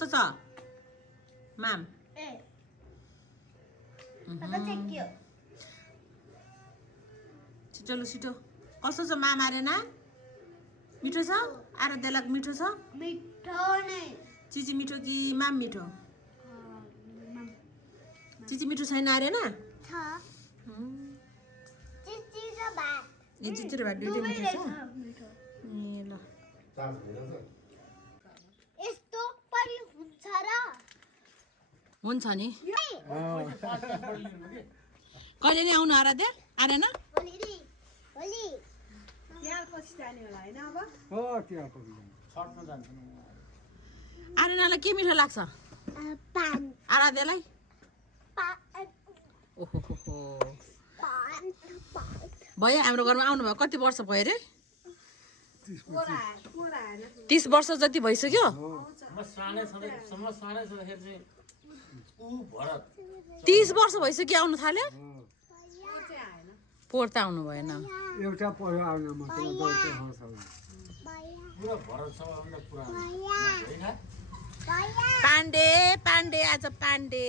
कस्तो छ माम छिटो लु छिटो कस्तो छ माम आर्यना मिठो छ आराध्यलाई मिठो छ चिची मिठो कि माम मिठो चिची मिठो छैन आर्यना चिची र भात दुइटै मिठो छ ए ल यस्तो पनि हुन्छ र हुन्छ नि कहिले नि आउनु आराध्या आर्यना आर्यनालाई के मिठो लाग्छ आराध्यलाई ओहो भयो हाम्रो घरमा आउनुभयो कति वर्ष भयो अरे 30 वर्ष जति भइसक्यो 30 वर्ष भइसक्यो आउनु थाल्यो पोहोर त आउनु भएन एउटा पर्यो आउन मात्र पाण्डे पाण्डे आज पाण्डे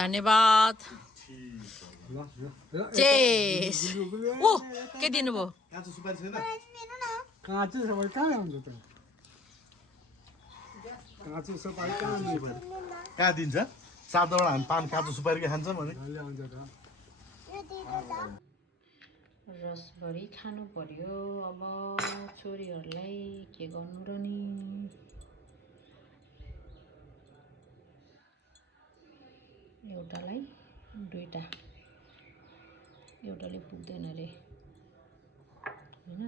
धन्यवाद चेस ओ के दिनुभयो काँचो सबै कहाँ ल्याउँछ त काँचो सुपारी कहाँ ल्याउँछ कहाँ दिन्छ 7 वटा हामी पान काँचो सुपारी खान्छौँ भने ल्याउँछ त रसभरी खानु पर्यो अब छोरीहरूलाई के गर्नु र नि एउटालाई दुईटा एउटाले पुग्दैन रे हैन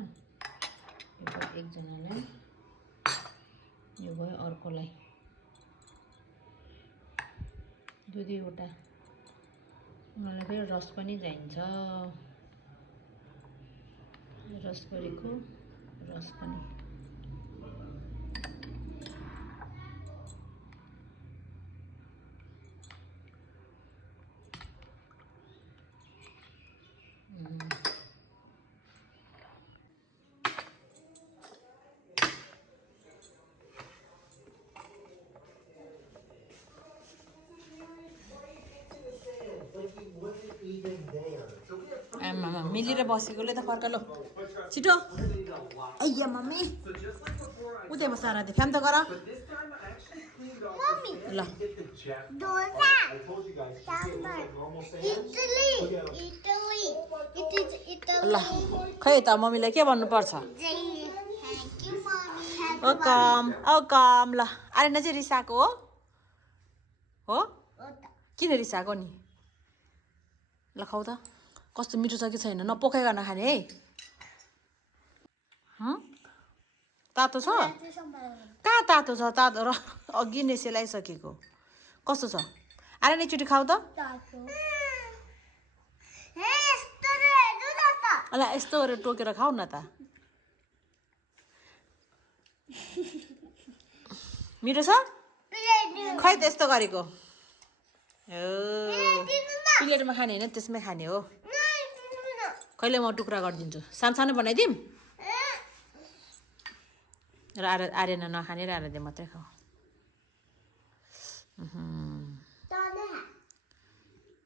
यो भयो एकजनालाई यो भयो अर्कोलाई दुईवटा उनीहरूलाई फेरि रस पनि चाहिन्छ रसभरीको रस पनि आमामा मिलेर बसेकोले त फर्कलो छिटो अಯ್या मम्मी उतै बस आराध्या फ्याम त गर ल डोसा सांबर इडली इडली इट इज इडली ल खै त मम्मीलाई के भन्नुपर्छ ओ कम ल आर्यना चाहिँ रिसाएको हो किन रिसाएको नि ल खाऊ त कस्तो मिठो छ कि छैन नपोखाइकन खाने है तातो छ कहाँ तातो छ तातो र अघि नै सेलाइसकेको कस्तो छ आर्यना एकचोटि खाऊ त ल यस्तो गरेर टोकेर खाऊ न त मिठो छ खै त यस्तो गरेको प्लेटमा खाने होइन त्यसमै खाने हो कहिले म टुक्रा गरिदिन्छु सानो सानो बनाइदिउँ र आर्यना नखाने र आराध्या मात्रै खाऊ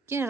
किन